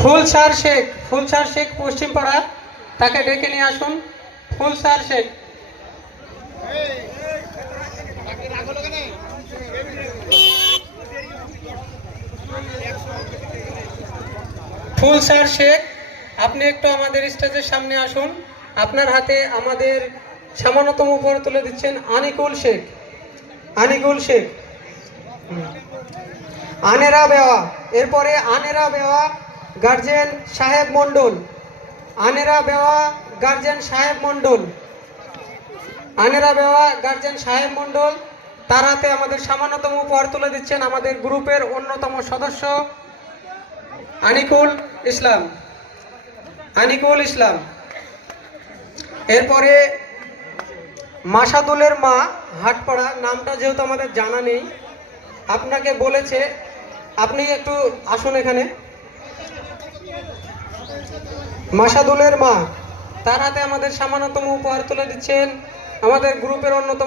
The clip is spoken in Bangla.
ফুলসার শেখ পশ্চিম পাড়া, তাকে ডেকে নিয়ে আসুন। ফুলসার শেখ, ফুলসার শেখ, আপনি একটু আমাদের স্টেজের সামনে আসুন। আপনার হাতে আমাদের সামান্যতম উপহার তুলে দিচ্ছেন আনিকুল শেখ। আনেরা বেওয়া, এরপরে আনেরা বেওয়া গার্জেন সাহেব মন্ডল। আনেরা বেওয়া গার্জেন সাহেব মন্ডল, আনেরা বেওয়া গার্জেন সাহেব মন্ডল, তার হাতে আমাদের সামান্যতম উপহার তুলে দিচ্ছেন আমাদের গ্রুপের অন্যতম সদস্য আনিকুল ইসলাম। এরপরে মাসাদুলের মা হাটপাড়া, নামটা যেহেতু আমাদের জানা নেই, আপনাকে বলেছে, আপনি একটু আসুন এখানে। মাসাদুলের মা, তার হাতে আমাদের সামান্যতম উপহার তুলে দিচ্ছেন আমাদের গ্রুপের অন্যতম